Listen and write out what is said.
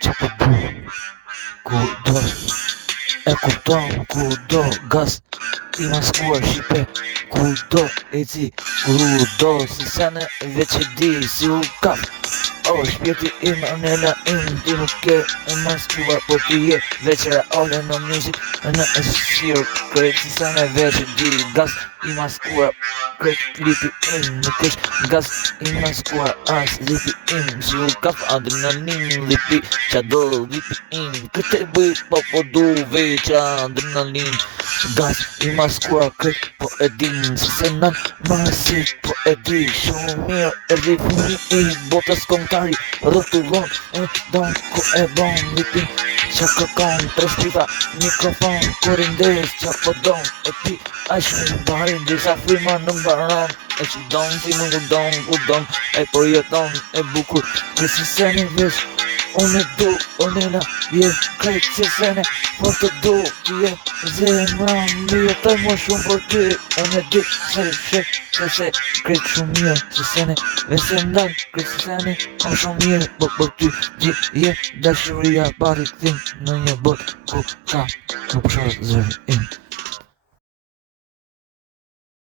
që po bu, ku do e kupton, ku do gaz i maskuar shqipe, ku do e ci, ku do se sene veç e di si u kap. O shpirti im, anela im, ti nuk ke e maskuar, po ti je veç reale në music, në e shqirë, krejt si sene veç e di gaz i maskuar, krejt klipi im, nuk është gaz i maskuar, as lipi im, si u kap adrenalin, lipi qa do lipi im, këtë e bëjt po du veç adrenalin, gaz i maskuar, krejt po e din, se se nën masit po e di, shumë mirë e rifni i botës kontari, rëtullon e don ku e bon lipin, qa kërkon, tre shpita, mikrofon, kur i ndesh qa po don, e pi ashtë në barin, disa frima në mbaron, e që don, ti nuk don, ku don, e po jeton, e bukur, kësi seni vesh, unë e du, onena, je krejt që sene, po të du, je zemra, mi jetoj më shumë për ty, unë e di, se krejt shumë mirë, që sene, vese ndan, krejt që sene, më shumë mirë, për ty, je dashuria, pari këtim, në një bot, ku ka, në përshat zërë im.